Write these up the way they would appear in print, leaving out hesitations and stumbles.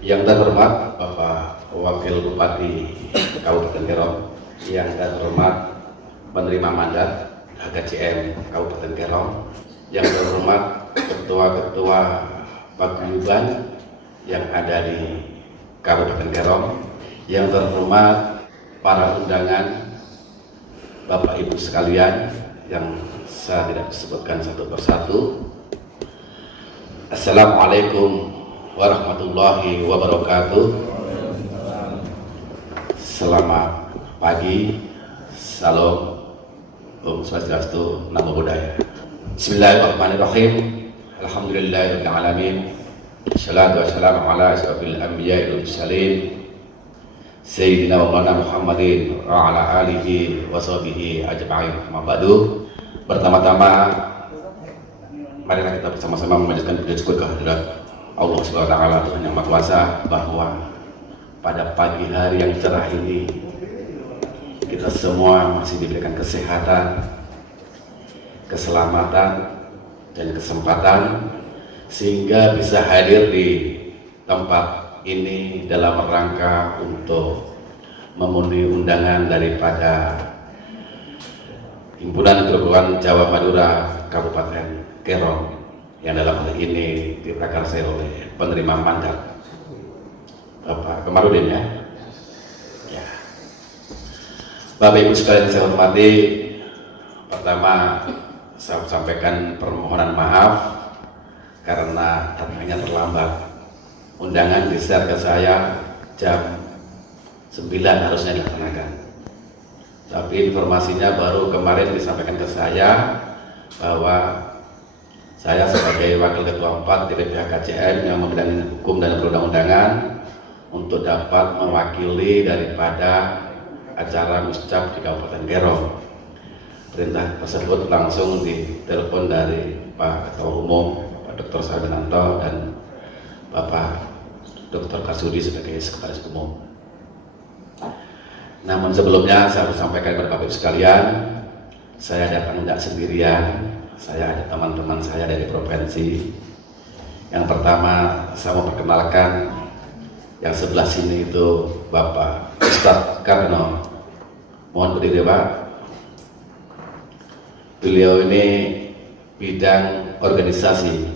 Yang terhormat Bapak Wakil Bupati Kabupaten Kerom, yang terhormat penerima mandat HKCM Kabupaten Kerom, yang terhormat ketua-ketua paguyuban yang ada di Kabupaten Kerom, yang terhormat para undangan Bapak Ibu sekalian yang saya tidak disebutkan satu persatu. Assalamualaikum warahmatullahi wabarakatuh. Selamat pagi, salam, Om Swastiastu, Namo Buddhaya. Bismillahirrahmanirrahim. Alhamdulillahirabbil alamin. Shalatu wassalamu ala asyrafil anbiya'i wal mursalin Sayyidina wa Maulana Muhammadin wa ala alihi wa sahbihi ajma'in. Amma ba'du. Pertama-tama marilah kita bersama-sama memanjatkan puja syukur kehadirat Allah Subhanahu wa taala, Tuhan yang Maha Kuasa, bahwa pada pagi hari yang cerah ini kita semua masih diberikan kesehatan, keselamatan dan kesempatan sehingga bisa hadir di tempat ini dalam rangka untuk memenuhi undangan daripada Himpunan Kerukunan Jawa Madura Kabupaten Kerom yang dalam hal ini diprakarsai oleh penerima mandat Bapak Kamarudin ya. Bapak Ibu sekalian saya hormati, pertama saya sampaikan permohonan maaf karena datangnya terlambat. Undangan di-share ke saya jam 9 harusnya dilaksanakan, tapi informasinya baru kemarin disampaikan ke saya bahwa saya sebagai Wakil Ketua 4 DPP HKCM yang membidangi hukum dan perundang-undangan untuk dapat mewakili daripada acara muscap di Kabupaten Kerom. Perintah tersebut langsung ditelepon dari Pak Ketua Umum, Pak Dr. Sarbenanto, dan Bapak Dr. Kasudi sebagai Sekretaris Umum. Namun sebelumnya saya harus sampaikan kepada Bapak Ibu sekalian, saya datang tidak sendirian. Saya ada teman-teman saya dari provinsi. Yang pertama saya mau perkenalkan yang sebelah sini itu Bapak Ustadz Karno. Mohon berdiri Pak. Beliau ini bidang organisasi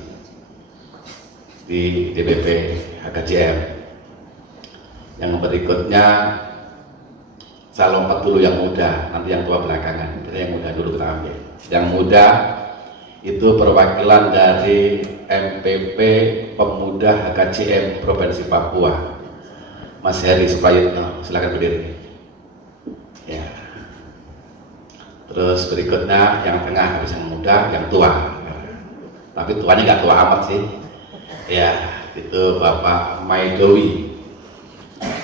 di DPP HKCM. Yang berikutnya saya lompat dulu yang muda, nanti yang tua belakangan. Kita yang muda dulu kita ambil. Yang muda itu perwakilan dari MPP Pemuda HKCM Provinsi Papua, Mas Heri Suprayitno, silakan berdiri. Ya. Terus berikutnya yang tengah habis yang muda, yang tua. Tapi tuanya nggak tua amat sih. Ya, itu Bapak Maidowi.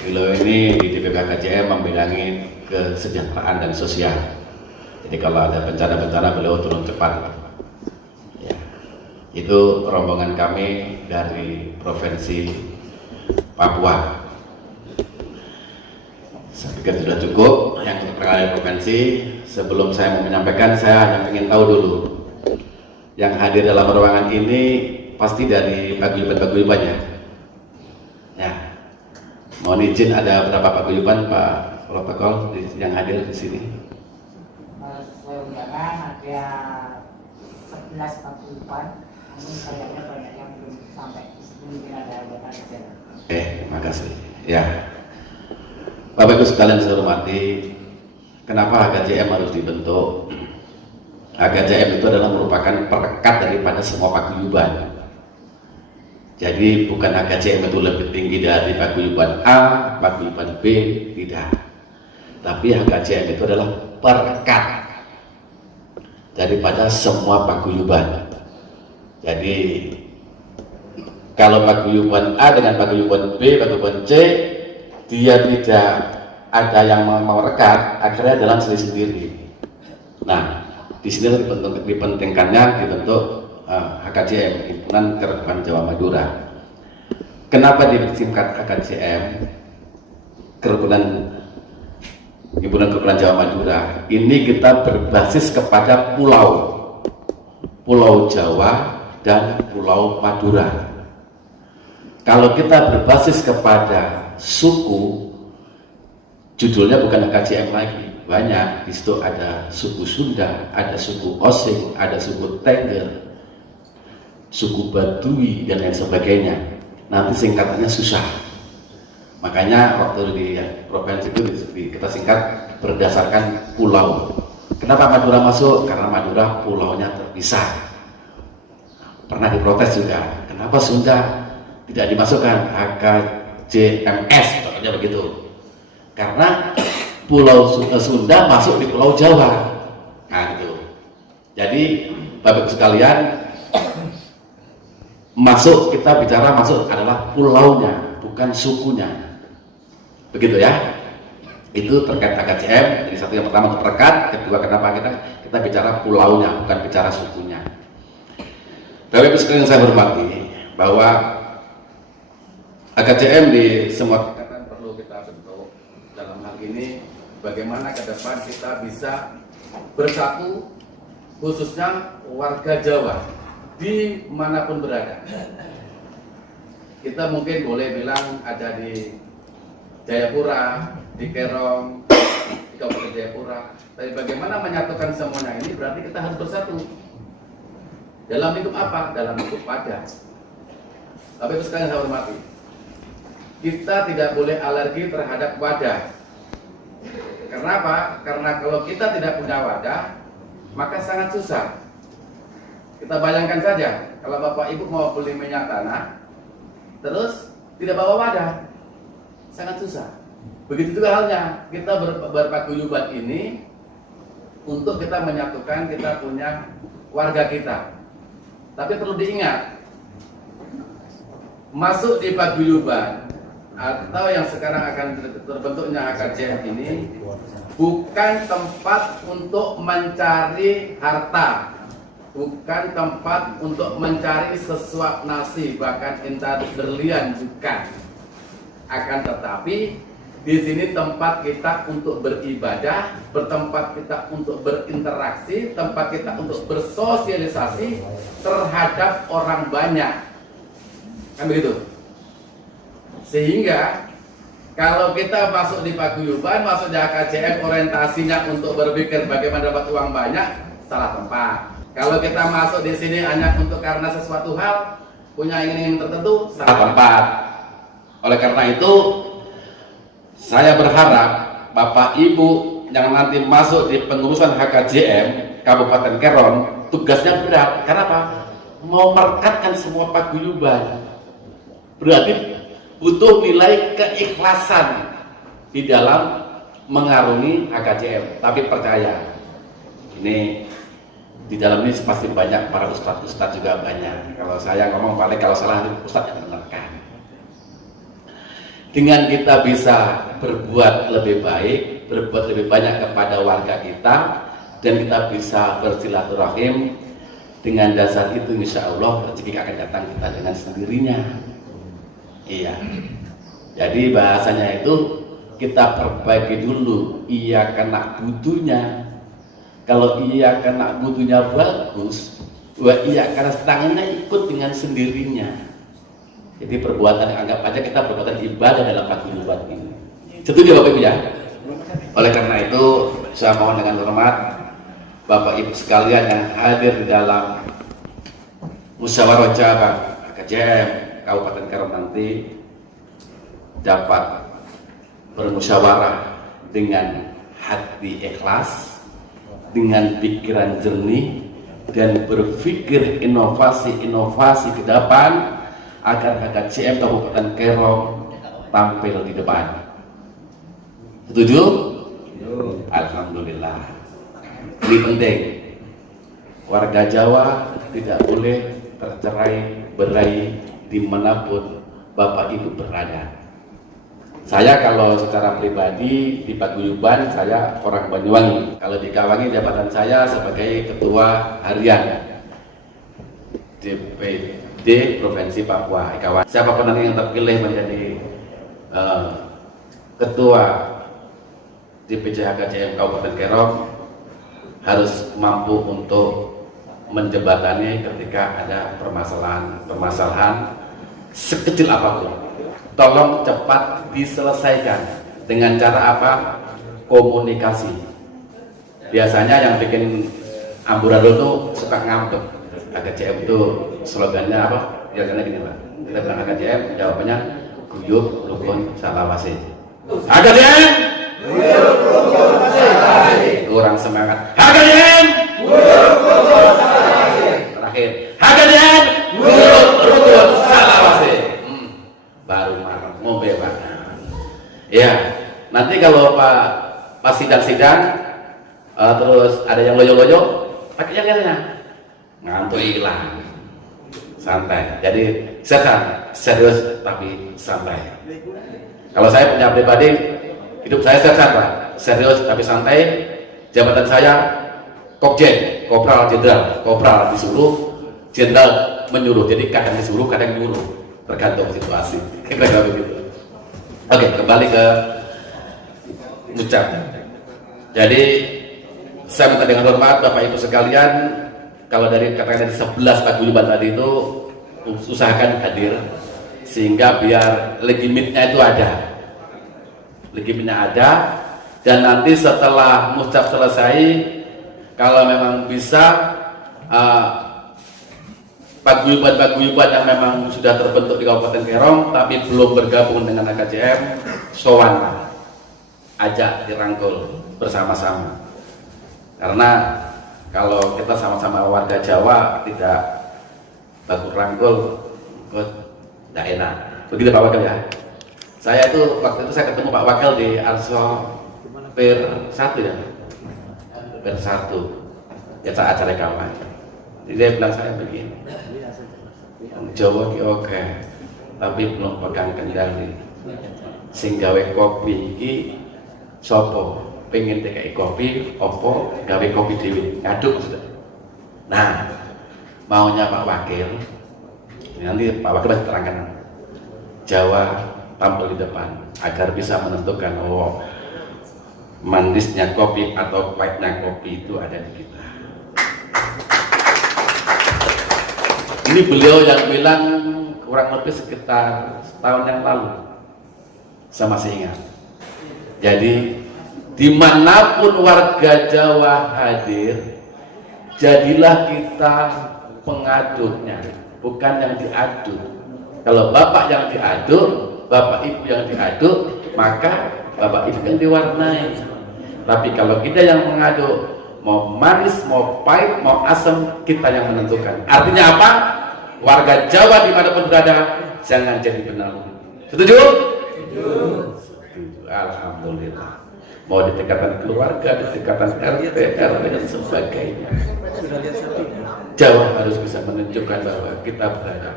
Beliau ini di DPP HKCM membidangi kesejahteraan dan sosial. Jadi kalau ada bencana-bencana beliau turun cepat. Itu rombongan kami dari Provinsi Papua. Saya pikir sudah cukup yang untuk perkara provinsi. Sebelum saya mau menyampaikan, saya hanya ingin tahu dulu, yang hadir dalam ruangan ini pasti dari paguyuban-paguyubannya. Ya, mohon izin, ada berapa paguyuban Pak Protokol yang hadir di sini? Sesuai undangan ada 11 paguyuban. Kayaknya banyak yang belum sampai, mungkin ada anggota jalan. Terima kasih. Ya, Bapak Ibu sekalian saya hormati, kenapa HKCM harus dibentuk? HKCM itu adalah merupakan perekat daripada semua paguyuban. Jadi bukan HKCM itu lebih tinggi dari paguyuban A, paguyuban B, tidak. Tapi HKCM itu adalah perekat daripada semua paguyuban. Jadi kalau paguyuban A dengan paguyuban B, paguyuban C, dia tidak ada yang mau rekat, akhirnya jalan sendiri-sendiri. Nah, di sini dipentingkannya dibentuk HKCM, Himpunan Kerukunan Jawa Madura. Kenapa disingkat HKCM, Himpunan Kerukunan Jawa Madura? Ini kita berbasis kepada Pulau Jawa dan Pulau Madura. Kalau kita berbasis kepada suku, judulnya bukan HKJM lagi. Banyak, di situ ada suku Sunda, ada suku Osing, ada suku Tengger, suku Baduy, dan lain sebagainya. Nanti singkatannya susah. Makanya waktu di provinsi itu kita singkat berdasarkan pulau. Kenapa Madura masuk? Karena Madura pulaunya terpisah. Pernah diprotes juga. Kenapa Sunda tidak dimasukkan? HKJMS, pokoknya begitu. Karena Pulau Sunda masuk di Pulau Jawa. Nah itu. Jadi Bapak Ibu sekalian, kita bicara masuk adalah pulaunya, bukan sukunya. Begitu ya. Itu terkait HKJM. Jadi satu yang pertama untuk perekat, kedua kenapa kita bicara pulaunya, bukan bicara sukunya. Bapak Ibu sekalian saya hormati bahwa HKJM di semua tingkatan perlu kita bentuk. Dalam hal ini bagaimana ke depan kita bisa bersatu, khususnya warga Jawa dimanapun berada. Kita mungkin boleh bilang ada di Jayapura, di Kerong, di Kabupaten Jayapura. Tapi bagaimana menyatukan semuanya ini berarti kita harus bersatu. Dalam hidup apa? Dalam hidup wadah. Tapi itu sekalian saya hormati. Kita tidak boleh alergi terhadap wadah. Kenapa? Karena kalau kita tidak punya wadah, maka sangat susah. Kita bayangkan saja, kalau Bapak Ibu mau beli minyak tanah, terus tidak bawa wadah, sangat susah. Begitu juga halnya, kita berpaguyuban ini untuk kita menyatukan kita punya warga kita. Tapi perlu diingat, masuk di paguyuban atau yang sekarang akan terbentuknya HKJM ini bukan tempat untuk mencari harta, bukan tempat untuk mencari sesuap nasi, bahkan intan berlian, bukan. Akan tetapi di sini tempat kita untuk beribadah, bertempat kita untuk berinteraksi, tempat kita untuk bersosialisasi terhadap orang banyak, kan begitu? Sehingga kalau kita masuk di paguyuban, masuk di HKJM, orientasinya untuk berpikir bagaimana dapat uang banyak, salah tempat. Kalau kita masuk di sini hanya untuk karena sesuatu hal, punya ingin tertentu, salah tempat. Oleh karena itu, saya berharap Bapak Ibu yang nanti masuk di pengurusan HKJM Kabupaten Kerong, tugasnya berat. Kenapa? Mau merekatkan semua paguyuban. Berarti butuh nilai keikhlasan di dalam mengarungi HKJM. Tapi percaya, ini di dalam ini pasti banyak para ustadz juga banyak. Kalau saya ngomong paling kalau salah ustadz yang menerkan. Dengan kita bisa berbuat lebih baik, berbuat lebih banyak kepada warga kita, dan kita bisa bersilaturahim, dengan dasar itu insya Allah rezeki akan datang kita dengan sendirinya. Iya. Jadi bahasanya itu kita perbaiki dulu. Iya kena butuhnya. Kalau iya kena butuhnya bagus, iya karena tangannya ikut dengan sendirinya. Jadi perbuatan, anggap aja kita perbuatan ibadah dalam paguyuban ini. Setuju Bapak Ibu ya? Oleh karena itu saya mohon dengan hormat Bapak Ibu sekalian yang hadir di dalam musyawarah cabang HKJM Kabupaten Kerong nanti dapat bermusyawarah dengan hati ikhlas, dengan pikiran jernih, dan berpikir inovasi-inovasi ke depan agar HKJM Kabupaten Kerong tampil di depan. Setuju? Alhamdulillah. Ini penting. Warga Jawa tidak boleh tercerai berai dimanapun Bapak Ibu berada. Saya kalau secara pribadi di paguyuban saya orang Banyuwangi. Kalau di Kawangi jabatan saya sebagai ketua harian DPD Provinsi Papua. Siapapun nanti yang terpilih menjadi ketua DPJ HKJM Kabupaten Kerong harus mampu untuk menjembatani ketika ada permasalahan sekecil apapun, tolong cepat diselesaikan. Dengan cara apa? Komunikasi. Biasanya yang bikin amburadul tuh suka ngambek. AKCM itu slogannya apa? Biasanya gini Pak, kita bilang AKCM, jawabannya guyub rukun salawase. AKCM guyub rukun salawase. Kurang semangat. AKCM guyub rukun salawase. Terakhir, AKCM guyub rukun salawase. Baru marah, mau bebas. Ya, nanti kalau pas sidang-sidang terus ada yang loyo-loyo, pakai yang ngantuk hilang, santai. Jadi serius tapi santai. Kalau saya punya pribadi, hidup saya Pak, serius tapi santai. Jabatan saya Kopjen, Kopral Jenderal, Kopral disuruh, Jenderal menyuruh. Jadi kadang disuruh, kadang nyuruh, tergantung situasi. Kira-kira begitu. Oke, kembali ke ucap. Jadi saya minta dengan hormat Bapak Ibu sekalian, kalau dari katakan dari 11 paguyuban tadi itu usahakan hadir sehingga biar legitimnya itu ada. Legitimnya ada, dan nanti setelah muscap selesai, kalau memang bisa paguyuban yang memang sudah terbentuk di Kabupaten Kerong tapi belum bergabung dengan AKCM, sowan, ajak dirangkul bersama-sama. Karena kalau kita sama-sama warga Jawa tidak baku rangkul, tidak enak. Begitu Pak Wakil ya. Saya itu waktu itu saya ketemu Pak Wakil di Arso Per 1 ya, Per 1 ya saat acara kawan. Jadi dia bilang saya begini, Jawa ki oke, tapi belum pegang kendali. Sing gawe kopi iki sopo, pengen DKI kopi, opo gawe kopi dewi, ngaduk sudah. Nah, maunya Pak Wakil, nanti Pak Wakil pasti terangkan. Jawa tampil di depan agar bisa menentukan manisnya kopi atau pahitnya kopi itu ada di kita. Ini beliau yang bilang kurang lebih sekitar setahun yang lalu, saya masih ingat. Jadi dimanapun warga Jawa hadir, jadilah kita pengadunya, bukan yang diadu. Kalau Bapak yang diadu, Bapak Ibu yang diadu, maka Bapak Ibu yang diwarnai. Tapi kalau kita yang mengadu, mau manis, mau pahit, mau asam, kita yang menentukan. Artinya apa? Warga Jawa dimanapun berada, jangan jadi penalu. Setuju? Setuju. Alhamdulillah. Mau di tingkatan keluarga, di tingkatan RT, RW dan sebagainya. Jawa harus bisa menunjukkan bahwa kita berada.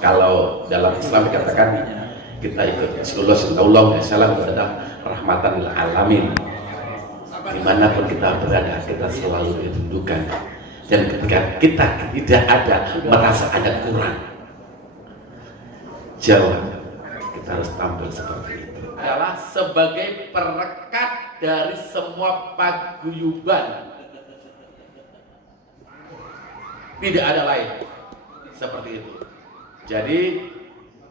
Kalau dalam Islam dikatakan kita ikut Rasulullah SAW adalah rahmatan lil alamin. Dimanapun kita berada, kita selalu dirindukan. Dan ketika kita tidak ada, merasa ada kurang, Jawa, kita harus tampil seperti itu. Adalah sebagai perekat dari semua paguyuban. Tidak ada lain seperti itu. Jadi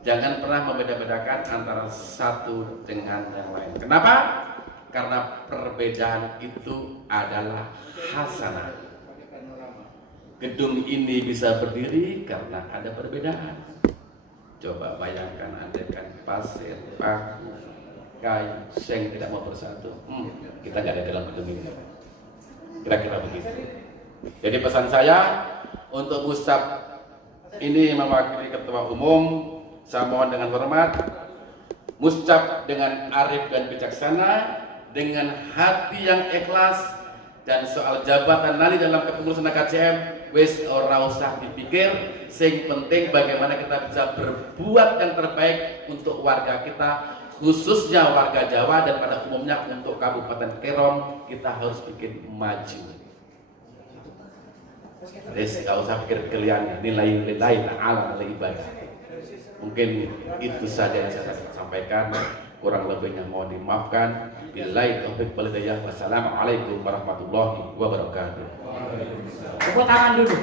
jangan pernah membeda-bedakan antara satu dengan yang lain. Kenapa? Karena perbedaan itu adalah hasanah. Gedung ini bisa berdiri karena ada perbedaan. Coba bayangkan, andaikan pasir, paku, kayu, seng tidak mau bersatu, kita nggak ada dalam gedung ini. Kira-kira begitu. Jadi pesan saya untuk Muscap ini mewakili Ketua Umum, saya mohon dengan hormat, Muscap dengan arif dan bijaksana, dengan hati yang ikhlas, dan soal jabatan nanti dalam kepengurusan AKCM wis ora usah dipikir, sing penting bagaimana kita bisa berbuat yang terbaik untuk warga kita, khususnya warga Jawa dan pada umumnya untuk Kabupaten Kerong. Kita harus bikin maju. Wis gak usah pikir kalian nilai-nilai ta'ala nilai ibadah. Mungkin itu saja yang saya sampaikan, kurang lebihnya mohon dimaafkan. Billahi taufiq wal hidayah. Wassalamualaikum warahmatullahi wabarakatuh. Tepuk tangan dulu.